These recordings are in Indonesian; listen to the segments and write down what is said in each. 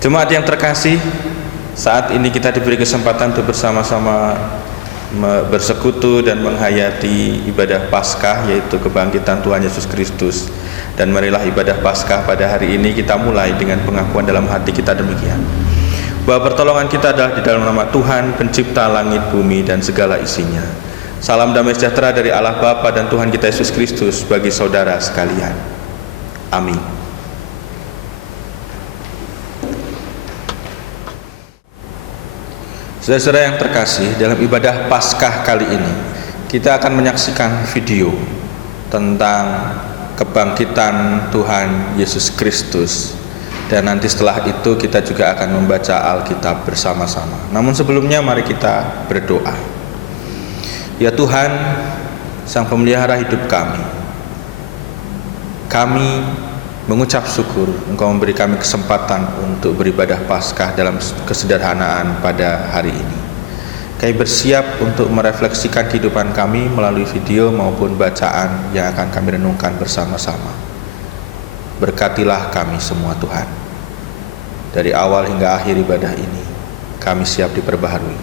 Jemaat yang terkasih, saat ini kita diberi kesempatan untuk bersama-sama bersekutu dan menghayati ibadah Paskah, yaitu kebangkitan Tuhan Yesus Kristus. Dan marilah ibadah Paskah pada hari ini kita mulai dengan pengakuan dalam hati kita demikian, bahwa pertolongan kita adalah di dalam nama Tuhan, pencipta langit, bumi, dan segala isinya. Salam damai sejahtera dari Allah Bapa dan Tuhan kita Yesus Kristus bagi saudara sekalian. Amin. Saudara-saudara yang terkasih, dalam ibadah Paskah kali ini kita akan menyaksikan video tentang kebangkitan Tuhan Yesus Kristus, dan nanti setelah itu kita juga akan membaca Alkitab bersama-sama. Namun sebelumnya mari kita berdoa. Ya Tuhan, Sang Pemelihara hidup kami mengucap syukur Engkau memberi kami kesempatan untuk beribadah Paskah dalam kesederhanaan pada hari ini. Kami bersiap untuk merefleksikan kehidupan kami melalui video maupun bacaan yang akan kami renungkan bersama-sama. Berkatilah kami semua Tuhan. Dari awal hingga akhir ibadah ini, kami siap diperbaharui.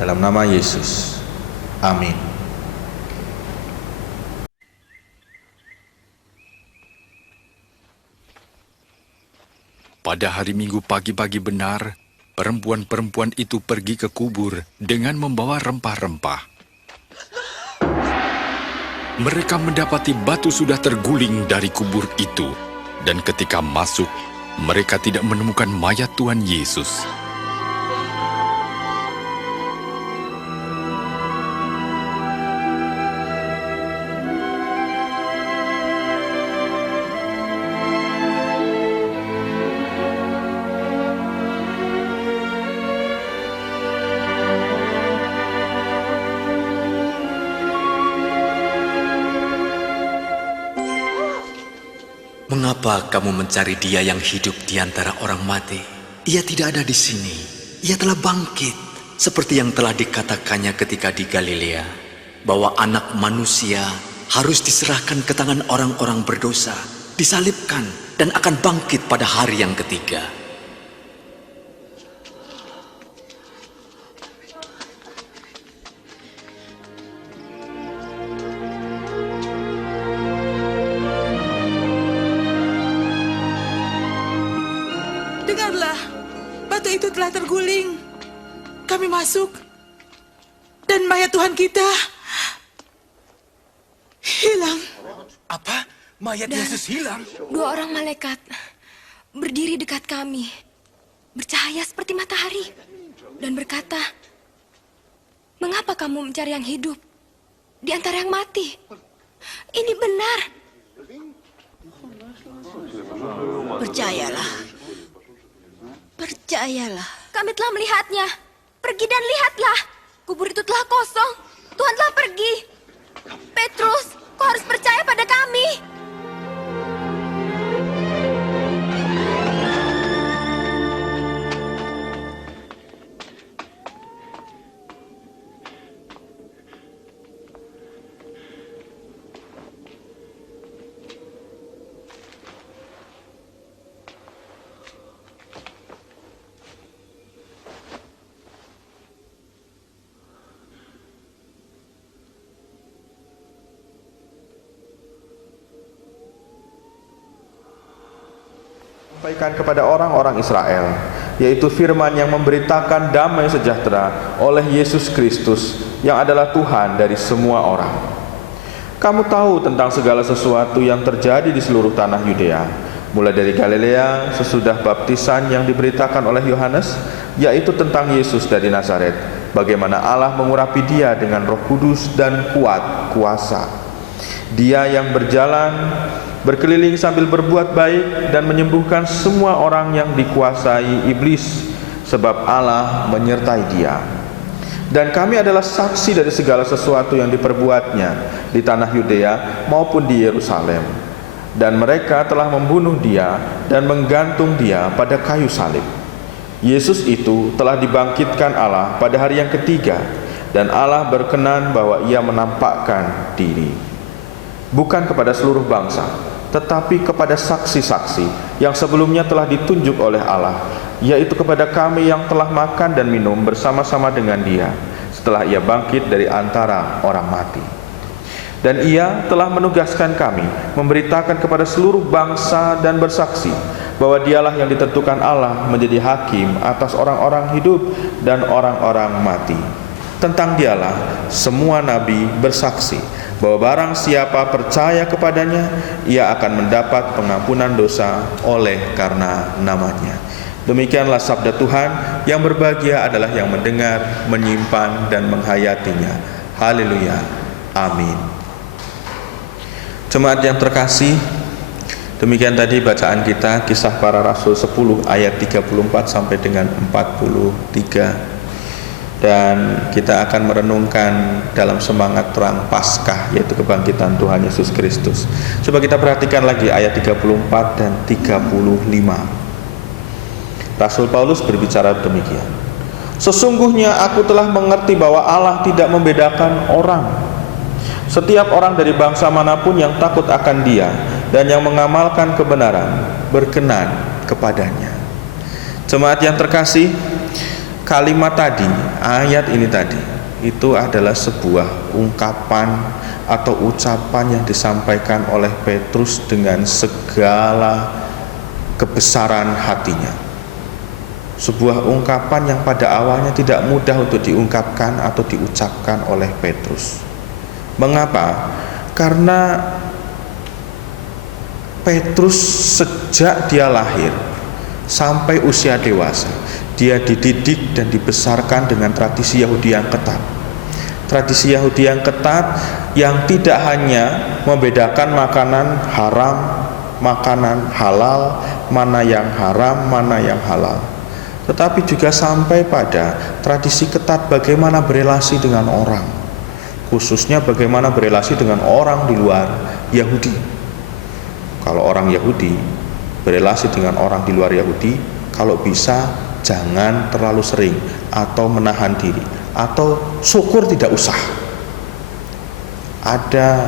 Dalam nama Yesus, amin. Pada hari Minggu pagi-pagi benar, perempuan-perempuan itu pergi ke kubur dengan membawa rempah-rempah. Mereka mendapati batu sudah terguling dari kubur itu, dan ketika masuk, mereka tidak menemukan mayat Tuhan Yesus. Mengapa kamu mencari Dia yang hidup di antara orang mati? Ia tidak ada di sini. Ia telah bangkit, seperti yang telah dikatakannya ketika di Galilea, bahwa Anak Manusia harus diserahkan ke tangan orang-orang berdosa, disalibkan, dan akan bangkit pada hari yang ketiga. Dengarlah, batu itu telah terguling. Kami masuk, dan mayat Tuhan kita hilang. Apa? Mayat Yesus hilang? 2 orang malaikat berdiri dekat kami, bercahaya seperti matahari, dan berkata, "Mengapa kamu mencari yang hidup di antara yang mati? Ini benar." Percayalah. Kami telah melihatnya. Pergi dan lihatlah. Kubur itu telah kosong. Tuhan telah pergi. Petrus, kau harus percaya pada kami. Sampaikan kepada orang-orang Israel, yaitu firman yang memberitakan damai sejahtera oleh Yesus Kristus yang adalah Tuhan dari semua orang. Kamu tahu tentang segala sesuatu yang terjadi di seluruh tanah Yudea, mulai dari Galilea sesudah baptisan yang diberitakan oleh Yohanes, yaitu tentang Yesus dari Nazaret, bagaimana Allah mengurapi Dia dengan Roh Kudus dan kuat kuasa. Dia yang berkeliling sambil berbuat baik dan menyembuhkan semua orang yang dikuasai iblis, sebab Allah menyertai Dia. Dan kami adalah saksi dari segala sesuatu yang diperbuatnya di tanah Yudea maupun di Yerusalem. Dan mereka telah membunuh Dia dan menggantung Dia pada kayu salib. Yesus itu telah dibangkitkan Allah pada hari yang ketiga, dan Allah berkenan bahwa Ia menampakkan diri bukan kepada seluruh bangsa, tetapi kepada saksi-saksi yang sebelumnya telah ditunjuk oleh Allah, yaitu kepada kami yang telah makan dan minum bersama-sama dengan Dia setelah Ia bangkit dari antara orang mati. Dan Ia telah menugaskan kami memberitakan kepada seluruh bangsa dan bersaksi bahwa Dialah yang ditentukan Allah menjadi hakim atas orang-orang hidup dan orang-orang mati. Tentang Dialah semua nabi bersaksi bahwa barang siapa percaya kepadanya, ia akan mendapat pengampunan dosa oleh karena namanya. Demikianlah sabda Tuhan, yang berbahagia adalah yang mendengar, menyimpan, dan menghayatinya. Haleluya. Amin. Jemaat yang terkasih, demikian tadi bacaan kita, Kisah Para Rasul 10 ayat 34 sampai dengan 43. Dan kita akan merenungkan dalam semangat terang Paskah, yaitu kebangkitan Tuhan Yesus Kristus. Coba kita perhatikan lagi ayat 34 dan 35. Rasul Paulus berbicara demikian. Sesungguhnya aku telah mengerti bahwa Allah tidak membedakan orang. Setiap orang dari bangsa manapun yang takut akan Dia dan yang mengamalkan kebenaran berkenan kepadanya. Jemaat yang terkasih, kalimat tadi, ayat ini tadi, itu adalah sebuah ungkapan atau ucapan yang disampaikan oleh Petrus dengan segala kebesaran hatinya. Sebuah ungkapan yang pada awalnya tidak mudah untuk diungkapkan atau diucapkan oleh Petrus. Mengapa? Karena Petrus sejak dia lahir sampai usia dewasa, dia dididik dan dibesarkan dengan tradisi Yahudi yang ketat. Tradisi Yahudi yang ketat yang tidak hanya membedakan makanan haram, makanan halal, mana yang haram, mana yang halal, tetapi juga sampai pada tradisi ketat bagaimana berelasi dengan orang, khususnya bagaimana berelasi dengan orang di luar Yahudi. Kalau orang Yahudi berelasi dengan orang di luar Yahudi, kalau bisa jangan terlalu sering, atau menahan diri, atau syukur tidak usah. Ada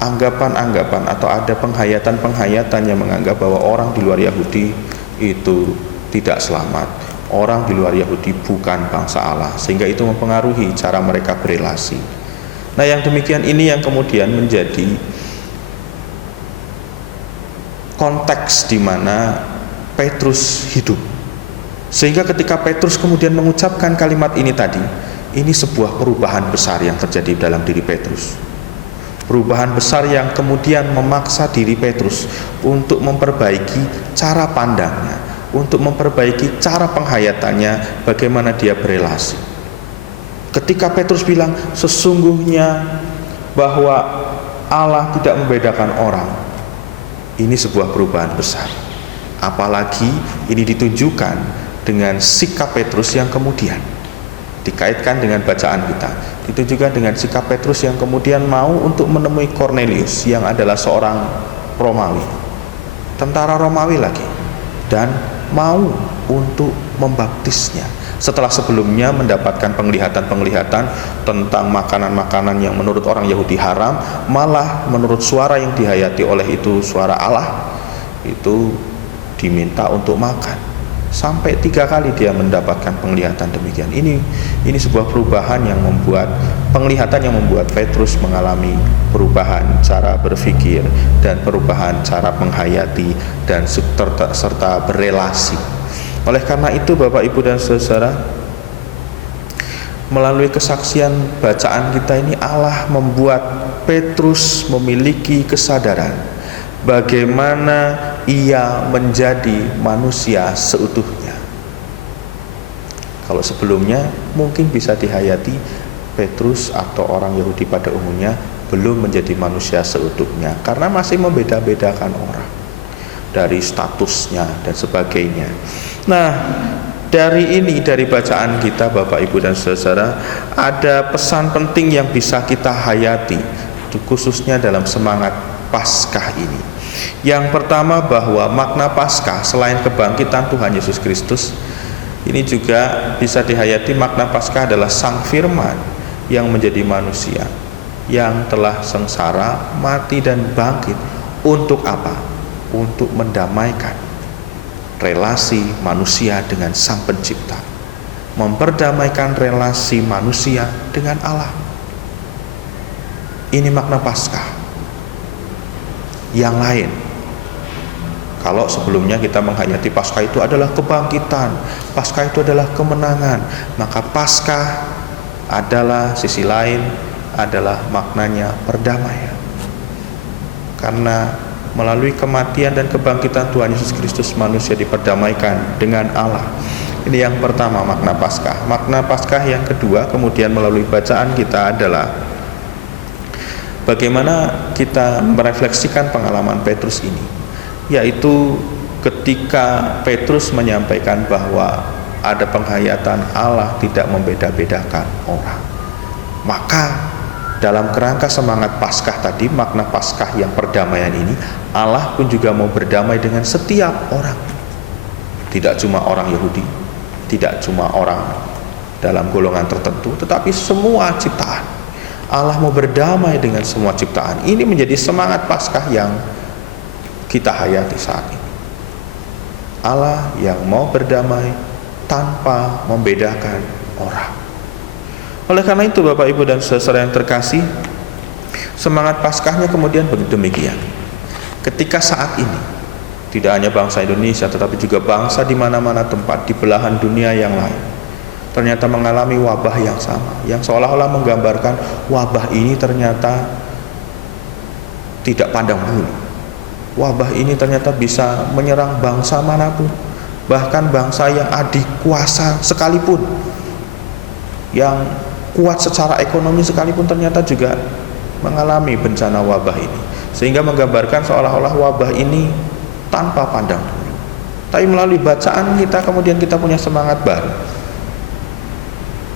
anggapan-anggapan atau ada penghayatan-penghayatan yang menganggap bahwa orang di luar Yahudi itu tidak selamat, orang di luar Yahudi bukan bangsa Allah, sehingga itu mempengaruhi cara mereka berelasi. Nah, yang demikian ini yang kemudian menjadi konteks di mana Petrus hidup. Sehingga ketika Petrus kemudian mengucapkan kalimat ini tadi, ini sebuah perubahan besar yang terjadi dalam diri Petrus. Perubahan besar yang kemudian memaksa diri Petrus untuk memperbaiki cara pandangnya, untuk memperbaiki cara penghayatannya, bagaimana dia berelasi. Ketika Petrus bilang sesungguhnya bahwa Allah tidak membedakan orang, ini sebuah perubahan besar. Apalagi ini ditunjukkan dengan sikap Petrus yang kemudian dikaitkan dengan bacaan kita, ditunjukkan dengan sikap Petrus yang kemudian mau untuk menemui Kornelius yang adalah seorang Romawi, tentara Romawi lagi, dan mau untuk membaptisnya setelah sebelumnya mendapatkan penglihatan-penglihatan tentang makanan-makanan yang menurut orang Yahudi haram, malah menurut suara yang dihayati oleh itu suara Allah, itu diminta untuk makan. Sampai 3 kali dia mendapatkan penglihatan demikian. Ini sebuah perubahan yang membuat penglihatan yang membuat Petrus mengalami perubahan cara berpikir dan perubahan cara menghayati dan serta berelasi. Oleh karena itu Bapak Ibu dan Saudara, melalui kesaksian bacaan kita ini Allah membuat Petrus memiliki kesadaran bagaimana ia menjadi manusia seutuhnya. Kalau sebelumnya mungkin bisa dihayati Petrus atau orang Yahudi pada umumnya belum menjadi manusia seutuhnya karena masih membeda-bedakan orang dari statusnya dan sebagainya. Nah, dari bacaan kita Bapak Ibu dan Saudara, ada pesan penting yang bisa kita hayati khususnya dalam semangat Paskah ini. Yang pertama, bahwa makna Paskah selain kebangkitan Tuhan Yesus Kristus, ini juga bisa dihayati makna Paskah adalah Sang Firman yang menjadi manusia, yang telah sengsara, mati dan bangkit. Untuk apa? Untuk mendamaikan relasi manusia dengan Sang Pencipta, memperdamaikan relasi manusia dengan Allah. Ini makna Paskah. Yang lain, kalau sebelumnya kita menghayati Paskah itu adalah kebangkitan, Paskah itu adalah kemenangan, maka Paskah adalah sisi lain, adalah maknanya perdamaian. Karena melalui kematian dan kebangkitan Tuhan Yesus Kristus, manusia diperdamaikan dengan Allah. Ini yang pertama, makna Paskah. Makna Paskah yang kedua kemudian melalui bacaan kita adalah bagaimana kita merefleksikan pengalaman Petrus ini, yaitu ketika Petrus menyampaikan bahwa ada penghayatan Allah tidak membeda-bedakan orang. Maka dalam kerangka semangat Paskah tadi, makna Paskah yang perdamaian ini, Allah pun juga mau berdamai dengan setiap orang. Tidak cuma orang Yahudi, tidak cuma orang dalam golongan tertentu, tetapi semua ciptaan. Allah mau berdamai dengan semua ciptaan. Ini menjadi semangat Paskah yang kita hayati saat ini. Allah yang mau berdamai tanpa membedakan orang. Oleh karena itu Bapak Ibu dan saudara yang terkasih, semangat Paskahnya kemudian demikian. Ketika saat ini tidak hanya bangsa Indonesia tetapi juga bangsa di mana-mana tempat di belahan dunia yang lain ternyata mengalami wabah yang sama, yang seolah-olah menggambarkan wabah ini ternyata tidak pandang bulu. Wabah ini ternyata bisa menyerang bangsa manapun, bahkan bangsa yang adik kuasa sekalipun, yang kuat secara ekonomi sekalipun ternyata juga mengalami bencana wabah ini, sehingga menggambarkan seolah-olah wabah ini tanpa pandang bulu. Tapi melalui bacaan kita kemudian kita punya semangat baru,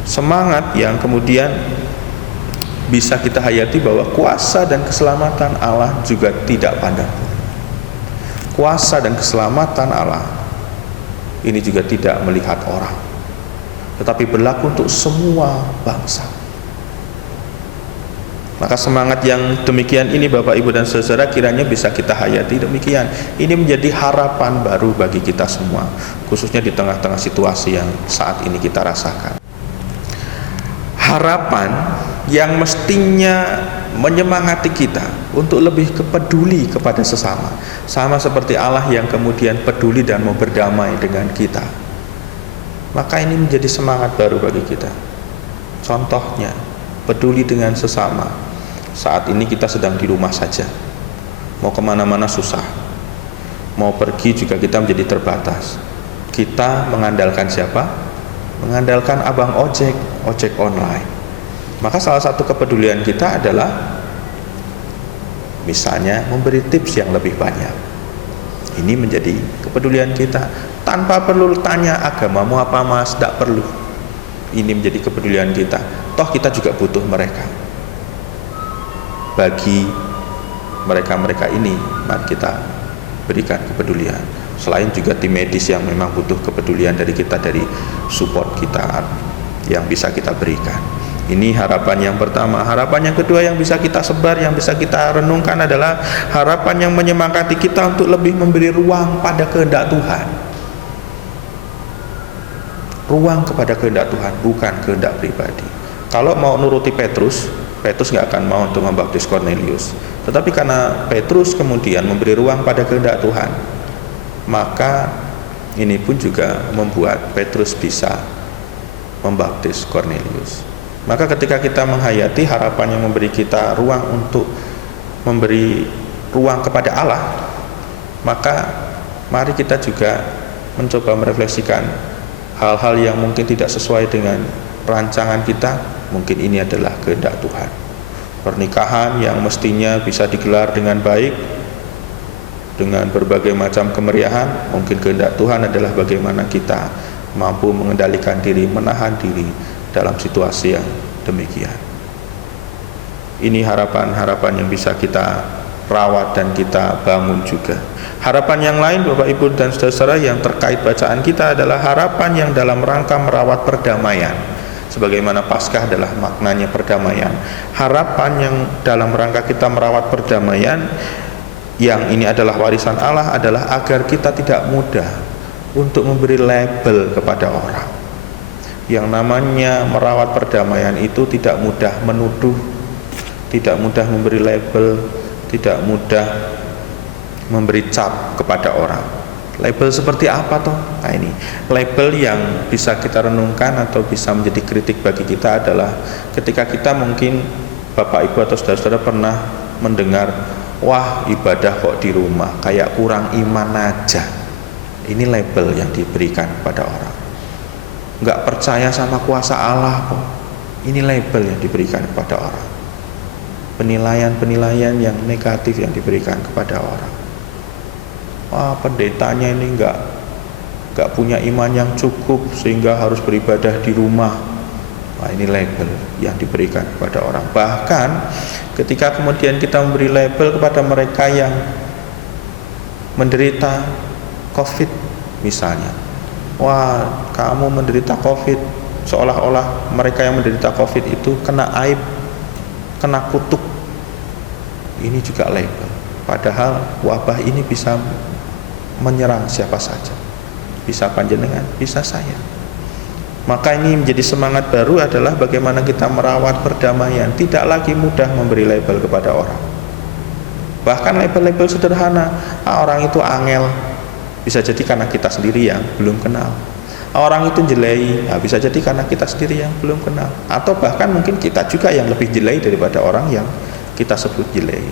semangat yang kemudian bisa kita hayati bahwa kuasa dan keselamatan Allah juga tidak pandang bulu. Kuasa dan keselamatan Allah ini juga tidak melihat orang, tetapi berlaku untuk semua bangsa. Maka semangat yang demikian ini Bapak Ibu dan saudara kiranya bisa kita hayati demikian. Ini menjadi harapan baru bagi kita semua, khususnya di tengah-tengah situasi yang saat ini kita rasakan. Harapan yang mestinya menyemangati kita untuk lebih peduli kepada sesama, sama seperti Allah yang kemudian peduli dan mau berdamai dengan kita. Maka ini menjadi semangat baru bagi kita. Contohnya, peduli dengan sesama. Saat ini kita sedang di rumah saja, mau kemana-mana susah, mau pergi juga kita menjadi terbatas. Kita mengandalkan siapa? Mengandalkan abang ojek online. Maka salah satu kepedulian kita adalah misalnya memberi tips yang lebih banyak. Ini menjadi kepedulian kita, tanpa perlu tanya agamamu apa mas, tidak perlu. Ini menjadi kepedulian kita. Toh kita juga butuh mereka. Bagi mereka-mereka ini, mari kita berikan kepedulian. Selain juga tim medis yang memang butuh kepedulian dari kita, dari support kita yang bisa kita berikan. Ini harapan yang pertama. Harapan yang kedua yang bisa kita sebar, yang bisa kita renungkan adalah harapan yang menyemangati kita untuk lebih memberi ruang pada kehendak Tuhan. Ruang kepada kehendak Tuhan, bukan kehendak pribadi. Kalau mau nuruti Petrus nggak akan mau untuk membaptis Kornelius. Tetapi karena Petrus kemudian memberi ruang pada kehendak Tuhan, maka ini pun juga membuat Petrus bisa membaptis Kornelius. Maka ketika kita menghayati harapan yang memberi kita ruang untuk memberi ruang kepada Allah, maka mari kita juga mencoba merefleksikan hal-hal yang mungkin tidak sesuai dengan rancangan kita. Mungkin ini adalah kehendak Tuhan. Pernikahan yang mestinya bisa digelar dengan baik, dengan berbagai macam kemeriahan, mungkin kehendak Tuhan adalah bagaimana kita mampu mengendalikan diri, menahan diri dalam situasi yang demikian. Ini harapan-harapan yang bisa kita rawat dan kita bangun juga. Harapan yang lain Bapak Ibu dan saudara yang terkait bacaan kita adalah harapan yang dalam rangka merawat perdamaian. Sebagaimana Paskah adalah maknanya perdamaian. Harapan yang dalam rangka kita merawat perdamaian, yang ini adalah warisan Allah, adalah agar kita tidak mudah untuk memberi label kepada orang. Yang namanya merawat perdamaian itu tidak mudah menuduh, tidak mudah memberi label, tidak mudah memberi cap kepada orang. Label seperti apa toh? Nah ini label yang bisa kita renungkan atau bisa menjadi kritik bagi kita adalah ketika kita mungkin Bapak Ibu atau saudara-saudara pernah mendengar, wah ibadah kok di rumah kayak kurang iman aja. Ini label yang diberikan kepada orang. Nggak percaya sama kuasa Allah kok. Ini label yang diberikan kepada orang. Penilaian-penilaian yang negatif yang diberikan kepada orang. Wah, pendetanya ini nggak punya iman yang cukup sehingga harus beribadah di rumah. Nah, ini label yang diberikan kepada orang. Bahkan ketika kemudian kita memberi label kepada mereka yang menderita COVID misalnya, wah kamu menderita COVID, seolah-olah mereka yang menderita COVID itu kena aib, kena kutuk. Ini juga label. Padahal wabah ini bisa menyerang siapa saja, bisa panjenengan, bisa saya. Maka ini menjadi semangat baru adalah bagaimana kita merawat perdamaian. Tidak lagi mudah memberi label kepada orang. Bahkan label-label sederhana, orang itu angel, bisa jadi karena kita sendiri yang belum kenal. Orang itu jelei, bisa jadi karena kita sendiri yang belum kenal. Atau bahkan mungkin kita juga yang lebih jelei daripada orang yang kita sebut jelei.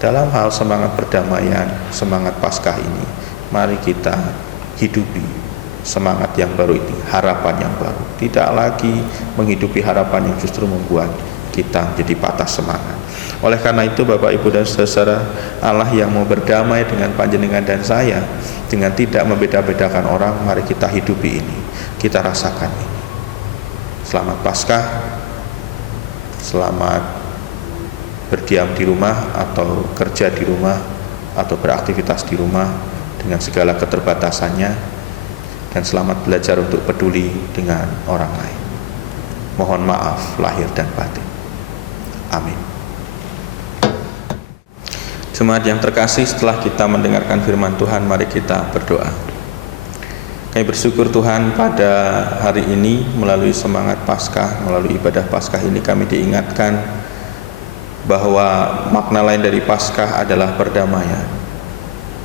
Dalam hal semangat perdamaian, semangat Paskah ini, mari kita hidupi semangat yang baru ini, harapan yang baru. Tidak lagi menghidupi harapan yang justru membuat kita jadi patah semangat. Oleh karena itu Bapak Ibu dan saudara, Allah yang mau berdamai dengan panjenengan dan saya dengan tidak membeda-bedakan orang, mari kita hidupi ini, kita rasakan ini. Selamat Paskah, selamat berdiam di rumah atau kerja di rumah atau beraktivitas di rumah dengan segala keterbatasannya, dan selamat belajar untuk peduli dengan orang lain. Mohon maaf lahir dan batin. Amin. Jemaat yang terkasih, setelah kita mendengarkan firman Tuhan, mari kita berdoa. Kami bersyukur Tuhan, pada hari ini melalui semangat Paskah, melalui ibadah Paskah ini kami diingatkan bahwa makna lain dari Paskah adalah perdamaian.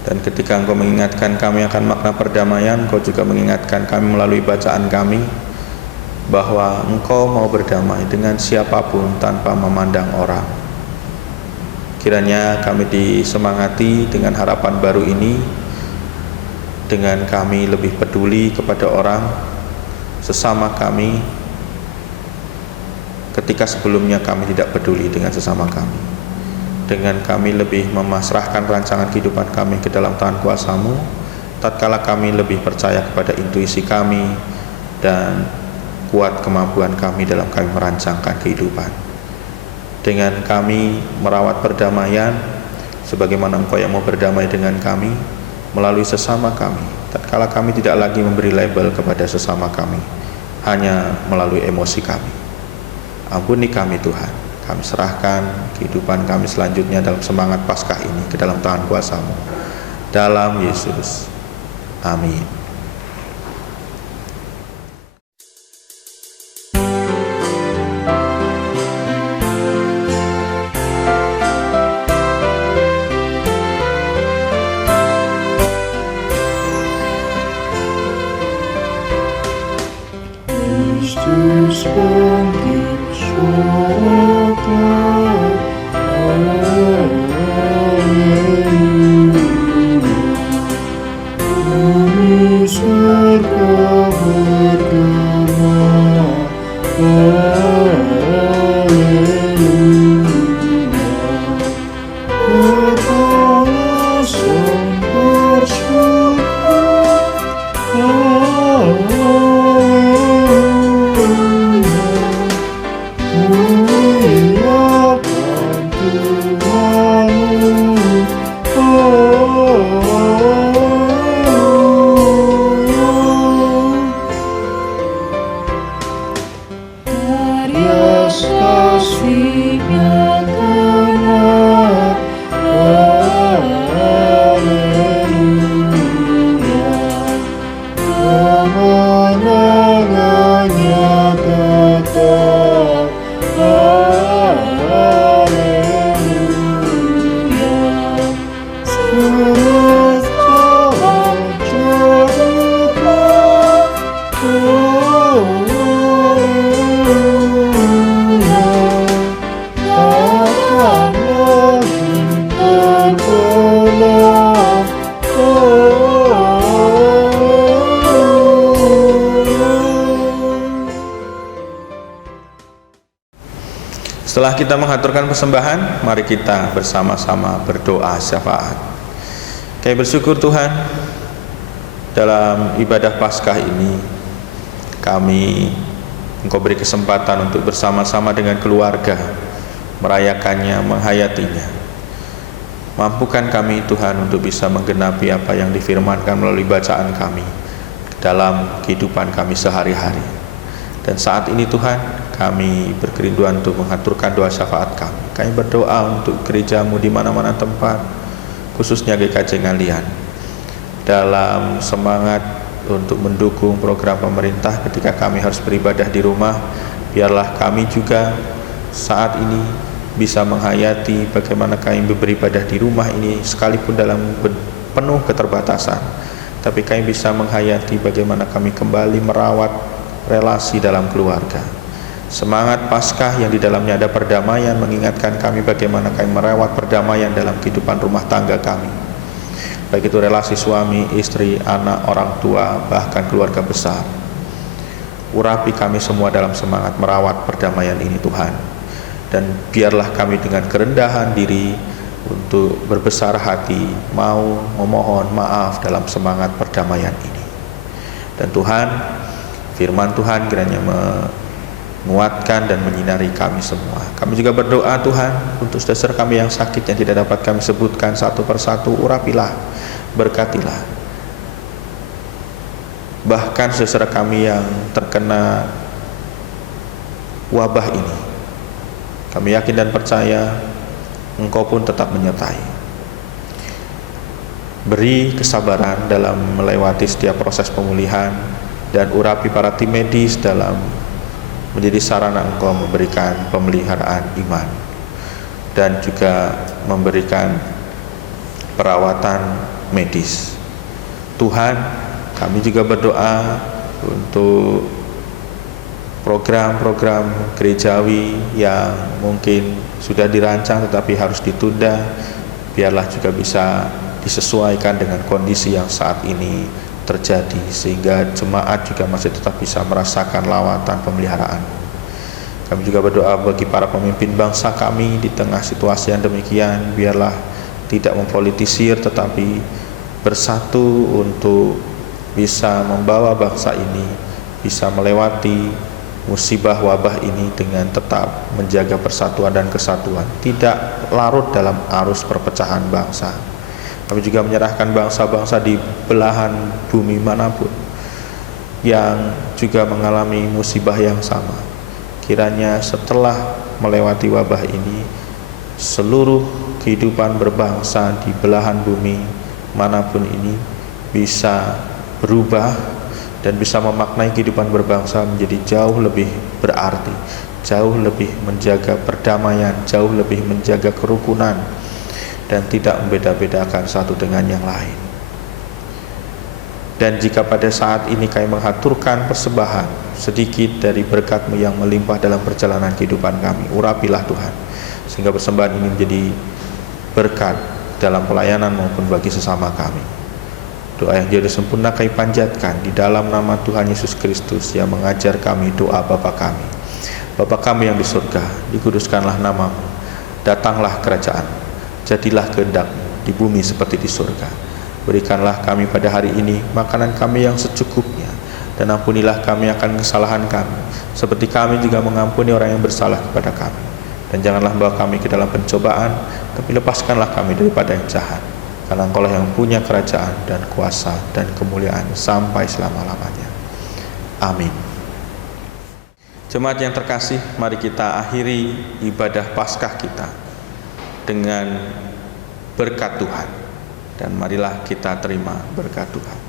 Dan ketika Engkau mengingatkan kami akan makna perdamaian, Engkau juga mengingatkan kami melalui bacaan kami bahwa Engkau mau berdamai dengan siapapun tanpa memandang orang. Kiranya kami disemangati dengan harapan baru ini, dengan kami lebih peduli kepada orang sesama kami ketika sebelumnya kami tidak peduli dengan sesama kami. Dengan kami lebih memasrahkan rancangan kehidupan kami ke dalam tangan kuasa-Mu, tatkala kami lebih percaya kepada intuisi kami dan kuat kemampuan kami dalam kami merancangkan kehidupan. Dengan kami merawat perdamaian sebagaimana Engkau yang mau berdamai dengan kami melalui sesama kami, tatkala kami tidak lagi memberi label kepada sesama kami hanya melalui emosi kami. Ampuni kami Tuhan, kami serahkan kehidupan kami selanjutnya dalam semangat Paskah ini ke dalam tangan kuasa-Mu. Dalam Yesus, amin. Kristus bangkit surga, Haleluya. Amin. Setelah kita mengaturkan persembahan, mari kita bersama-sama berdoa syafaat. Kami bersyukur Tuhan, dalam ibadah Paskah ini Engkau beri kesempatan untuk bersama-sama dengan keluarga merayakannya, menghayatinya. Mampukan kami Tuhan untuk bisa menggenapi apa yang difirmankan melalui bacaan kami dalam kehidupan kami sehari-hari. Dan saat ini Tuhan, kami berkerinduan untuk mengaturkan doa syafaat kami. Kami berdoa untuk gerejamu di mana-mana tempat, khususnya GKJ Ngalian, dalam semangat untuk mendukung program pemerintah ketika kami harus beribadah di rumah. Biarlah kami juga saat ini bisa menghayati bagaimana kami beribadah di rumah ini, sekalipun dalam penuh keterbatasan, tapi kami bisa menghayati bagaimana kami kembali merawat relasi dalam keluarga. Semangat Paskah yang di dalamnya ada perdamaian mengingatkan kami bagaimana kami merawat perdamaian dalam kehidupan rumah tangga kami, baik itu relasi suami, istri, anak, orang tua, bahkan keluarga besar. Urapi kami semua dalam semangat merawat perdamaian ini Tuhan. Dan biarlah kami dengan kerendahan diri untuk berbesar hati mau memohon maaf dalam semangat perdamaian ini. Dan Tuhan, firman Tuhan kiranya menguatkan dan menyinari kami semua. Kami juga berdoa Tuhan untuk saudara kami yang sakit yang tidak dapat kami sebutkan satu persatu. Urapilah, berkatilah. Bahkan saudara kami yang terkena wabah ini, kami yakin dan percaya Engkau pun tetap menyertai. Beri kesabaran dalam melewati setiap proses pemulihan, dan urapi para tim medis dalam menjadi sarana Engkau memberikan pemeliharaan iman dan juga memberikan perawatan medis. Tuhan, kami juga berdoa untuk program-program gerejawi yang mungkin sudah dirancang tetapi harus ditunda. Biarlah juga bisa disesuaikan dengan kondisi yang saat ini terjadi, sehingga jemaat juga masih tetap bisa merasakan lawatan pemeliharaan. Kami juga berdoa bagi para pemimpin bangsa kami di tengah situasi yang demikian. Biarlah tidak mempolitisir tetapi bersatu untuk bisa membawa bangsa ini bisa melewati musibah wabah ini dengan tetap menjaga persatuan dan kesatuan, tidak larut dalam arus perpecahan bangsa. Kami juga menyerahkan bangsa-bangsa di belahan bumi manapun yang juga mengalami musibah yang sama. Kiranya setelah melewati wabah ini, seluruh kehidupan berbangsa di belahan bumi manapun ini bisa berubah dan bisa memaknai kehidupan berbangsa menjadi jauh lebih berarti, jauh lebih menjaga perdamaian, jauh lebih menjaga kerukunan, dan tidak membeda-bedakan satu dengan yang lain. Dan jika pada saat ini kami mengaturkan persembahan sedikit dari berkat-Mu yang melimpah dalam perjalanan kehidupan kami, urapilah Tuhan, sehingga persembahan ini menjadi berkat dalam pelayanan maupun bagi sesama kami. Doa yang jadi sempurna kami panjatkan di dalam nama Tuhan Yesus Kristus yang mengajar kami doa Bapa kami. Bapa kami yang di surga, dikuduskanlah nama-Mu, datanglah kerajaan-Mu, jadilah kehendak-Mu di bumi seperti di surga. Berikanlah kami pada hari ini makanan kami yang secukupnya, dan ampunilah kami akan kesalahan kami, seperti kami juga mengampuni orang yang bersalah kepada kami. Dan janganlah bawa kami ke dalam pencobaan, tapi lepaskanlah kami daripada yang jahat. Karena Engkau-lah yang punya kerajaan dan kuasa dan kemuliaan sampai selama-lamanya. Amin. Jemaat yang terkasih, mari kita akhiri ibadah Paskah kita dengan berkat Tuhan, dan marilah kita terima berkat Tuhan.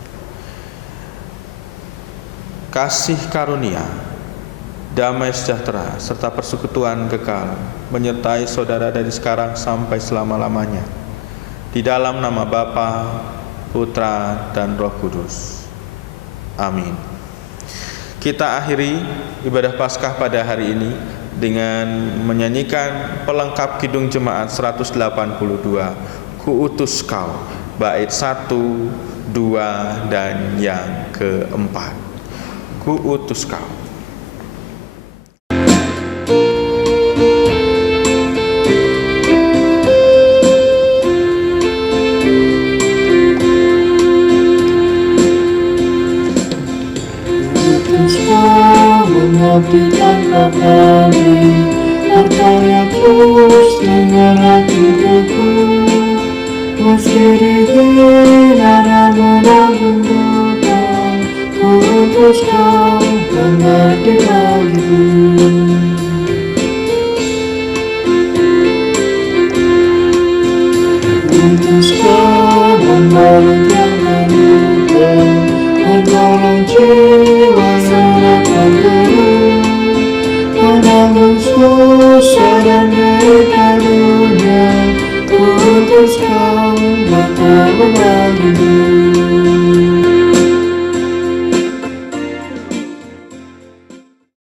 Kasih karunia, damai sejahtera serta persekutuan kekal menyertai saudara dari sekarang sampai selama-lamanya, di dalam nama Bapa, Putra, dan Roh Kudus. Amin. Kita akhiri ibadah Paskah pada hari ini dengan menyanyikan pelengkap Kidung Jemaat 182, Ku Utus Kau, bait 1, 2, dan yang keempat. Ku utus Kau. Engkau kami, berkarya terus dengan hati teguh. Meski dihina dan menanggung beban, ku teruskan mengerti bagimu. Putuskan membalik yang terluka, menolong jiwa